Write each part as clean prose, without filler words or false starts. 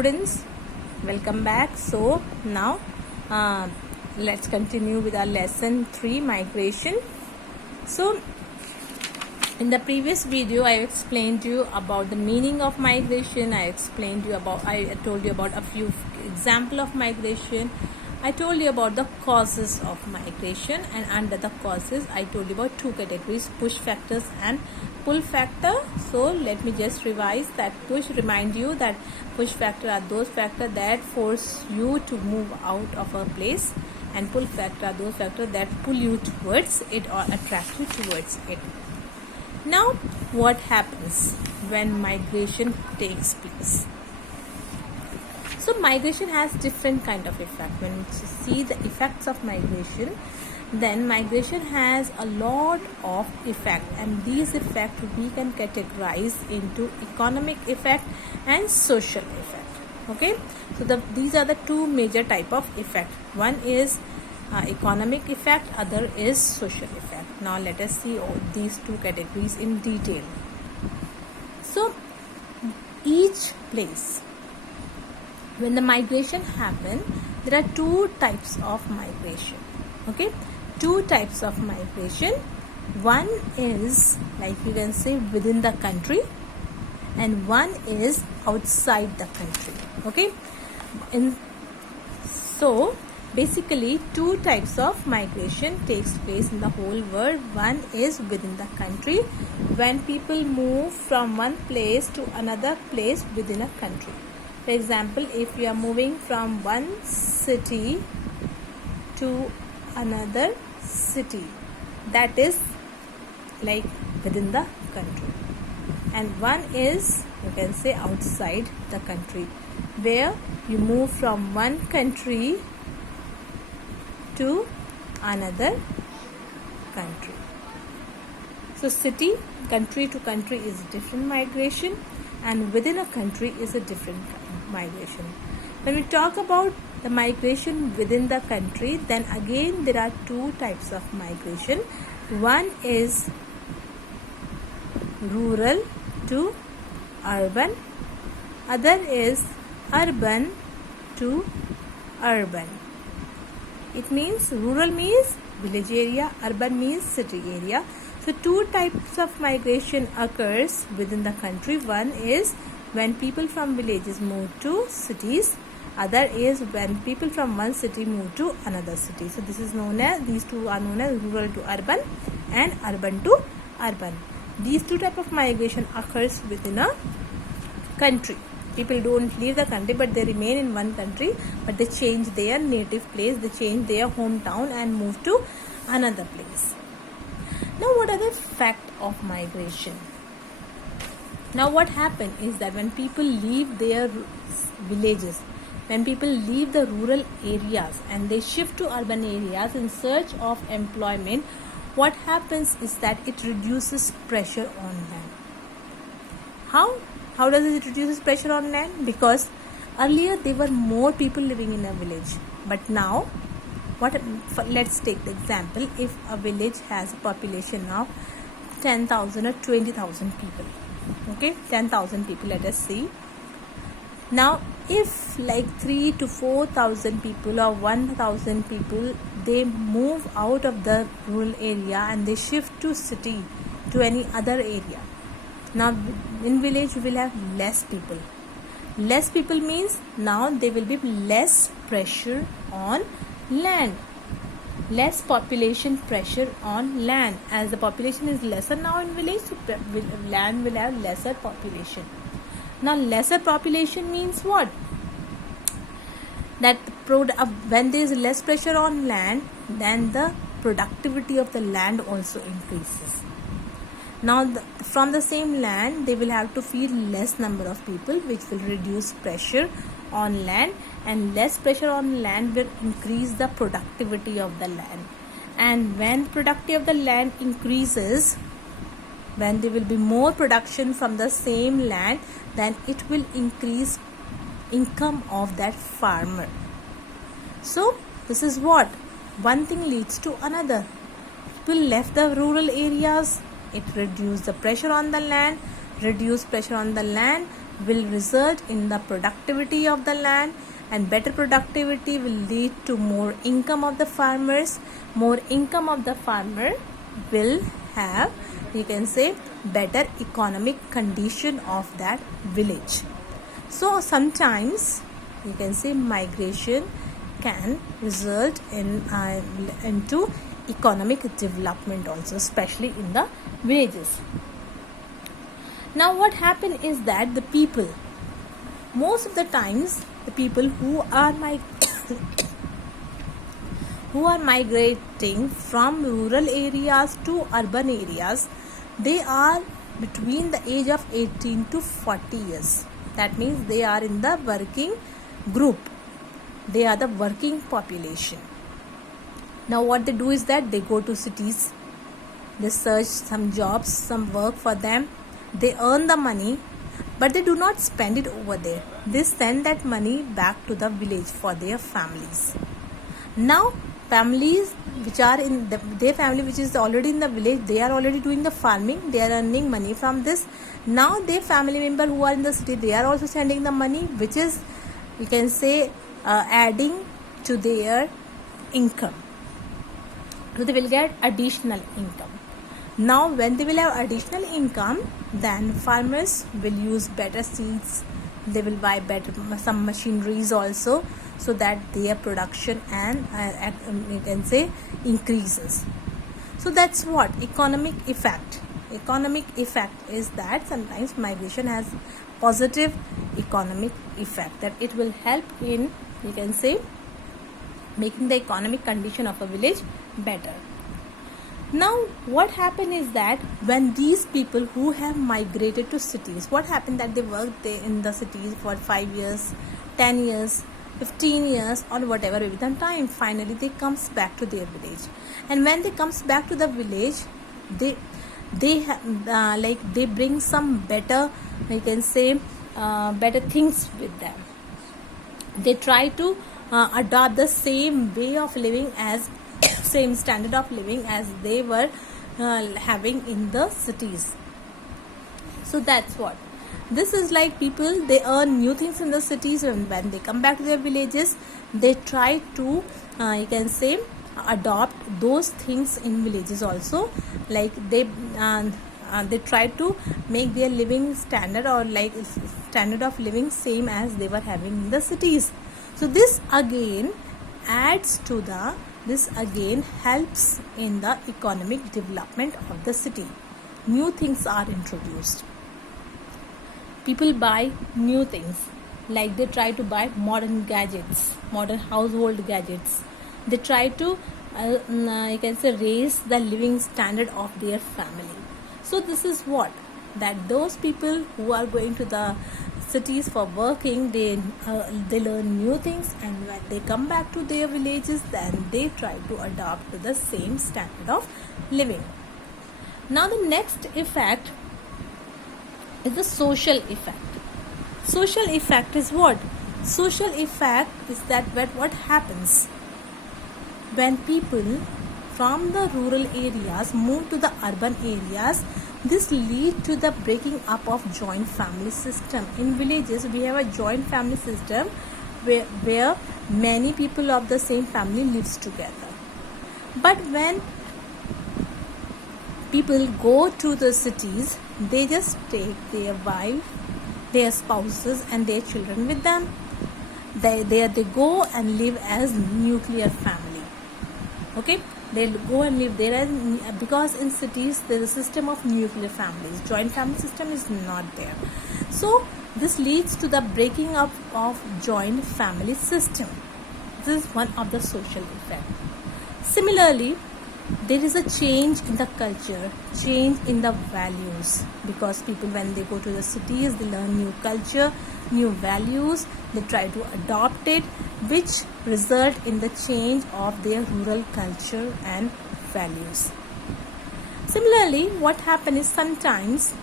students, welcome back. So now let's continue with our lesson 3, migration. So in the previous video I explained you about the meaning of migration. I told you about a few example of migration. I told you about the causes of migration, and under the causes I told you about two categories: push factors and pull factor. So let me just revise that. Remind you that push factor are those factors that force you to move out of a place, and pull factor are those factors that pull you towards it or attract you towards it. Now what happens when migration takes place? So migration has different kind of effect. When you see the effects of migration, then migration has a lot of effect, and these effects we can categorize into economic effect and social effect. Okay, so these are the two major type of effect. One is economic effect, other is social effect. Now let us see all these two categories in detail. So each place, when the migration happen, there are two types of migration. Okay, two types of migration. One is, like you can say, within the country, and one is outside the country. Okay, so basically two types of migration takes place in the whole world. One is within the country, when people move from one place to another place within a country. For example, if you are moving from one city to another city, that is like within the country. And one is, you can say, outside the country, where you move from one country to another country. So city, country to country is different migration, and within a country is a different migration. When we talk about the migration within the country, then again there are two types of migration. One is rural to urban, other is urban to urban. It means rural means village area, urban means city area. So two types of migration occurs within the country. One is when people from villages move to cities, other is when people from one city move to another city. So this is known as, these two are known as rural to urban and urban to urban. These two type of migration occurs within a country. People don't leave the country, but they remain in one country, but they change their native place, they change their hometown and move to another place. Now what are the effects of migration? Now what happens is that when people leave their villages, when people leave the rural areas and they shift to urban areas in search of employment, what happens is that it reduces pressure on land. How does it reduce pressure on land? Because earlier there were more people living in a village, but now let's take the example. If a village has a population of 10,000 or 20,000 people, okay, 10,000 people, let us see. Now if like 3 to 4,000 people or 1,000 people, they move out of the rural area and they shift to city, to any other area. Now in village you will have less people. Less people means now there will be less pressure on land, less population pressure on land. As the population is lesser now in village, so land will have lesser population. Now lesser population means what? That when there is less pressure on land, then the productivity of the land also increases. Now from the same land they will have to feed less number of people, which will reduce pressure on land, and less pressure on land will increase the productivity of the land. And when productivity of the land increases, when there will be more production from the same land, then it will increase income of that farmer. So this is what one thing leads to another. People left the rural areas, it reduced the pressure on the land. Reduced pressure on the land will result in the productivity of the land, and better productivity will lead to more income of the farmers. More income of the farmer will have, you can say, better economic condition of that village. So sometimes you can say migration can result in into economic development also, especially in the villages. Now what happened is that the people, most of the times the people who are who are migrating from rural areas to urban areas, they are between the age of 18 to 40 years. That means they are in the working group. They are the working population. Now what they do is that they go to cities, they search some jobs, some work for them, they earn the money, but they do not spend it over there. They send that money back to the village for their families. Now families which are in their family which is already in the village, they are already doing the farming, they are earning money from this. Now their family member who are in the city, they are also sending the money, which is, you can say, adding to their income. So they will get additional income. Now when they will have additional income, then farmers will use better seeds, they will buy better some machineries also, so that their production and you can say increases. So that's what economic effect. Economic effect is that sometimes migration has positive economic effect, that it will help in, you can say, making the economic condition of a village better. Now what happened is that when these people who have migrated to cities, what happened that they worked there in the cities for 5 years, 10 years, 15 years, or whatever with the time, finally they comes back to their village. And when they comes back to the village, they bring some better, you can say, better things with them. They try to adopt the same way of living as same standard of living as they were having in the cities. So that's what this is like. People, they earn new things in the cities, and when they come back to their villages, they try to you can say adopt those things in villages also. Like they try to make their living standard, or like standard of living, same as they were having in the cities. So this again helps in the economic development of the city. New things are introduced. People buy new things, like they try to buy modern gadgets, modern household gadgets. They try to you can say raise the living standard of their family. So this is what, that those people who are going to the cities for working, they learn new things, and when they come back to their villages, then they try to adopt to the same standard of living. Now the next effect is the social effect. Social effect is what? Social effect is that what happens when people from the rural areas move to the urban areas. This leads to the breaking up of joint family system. In villages, we have a joint family system where many people of the same family lives together. But when people go to the cities, they just take their wife, their spouses, and their children with them. They go and live as nuclear family. Okay, they go and live there because in cities there is a system of nuclear families. Joint family system is not there. So this leads to the breaking up of joint family system. This is one of the social effects. Similarly, there is a change in the culture, change in the values, because people, when they go to the cities, they learn new culture, new values, they try to adopt it, which result in the change of their rural culture and values. Similarly, what happens is sometimes,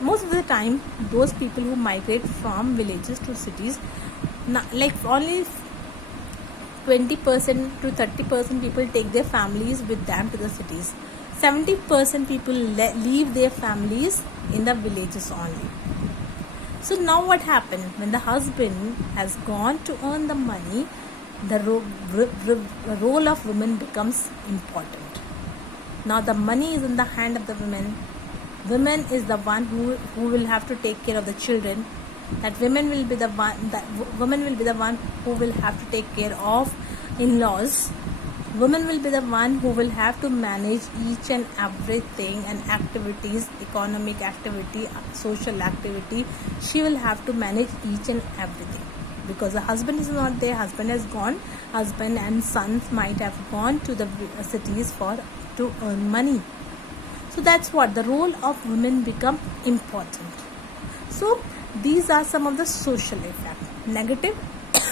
most of the time, those people who migrate from villages to cities, like only 20% to 30% people take their families with them to the cities. 70% people leave their families in the villages only. So now what happened? When the husband has gone to earn the money, the role of women becomes important. Now the money is in the hand of the women. Women is the one who will have to take care of the children. That women will be the one who will have to take care of in-laws. Women will be the one who will have to manage each and everything and activities, economic activity, social activity. She will have to manage each and everything, because the husband is not there. Husband has gone. Husband and sons might have gone to the cities to earn money. So that's what the role of women become important. So these are some of the social effects, negative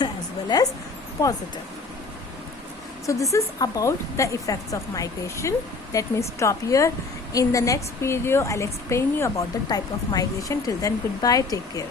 as well as positive. So this is about the effects of migration. Let me stop here. In the next video, I'll explain you about the type of migration. Till then, goodbye. Take care.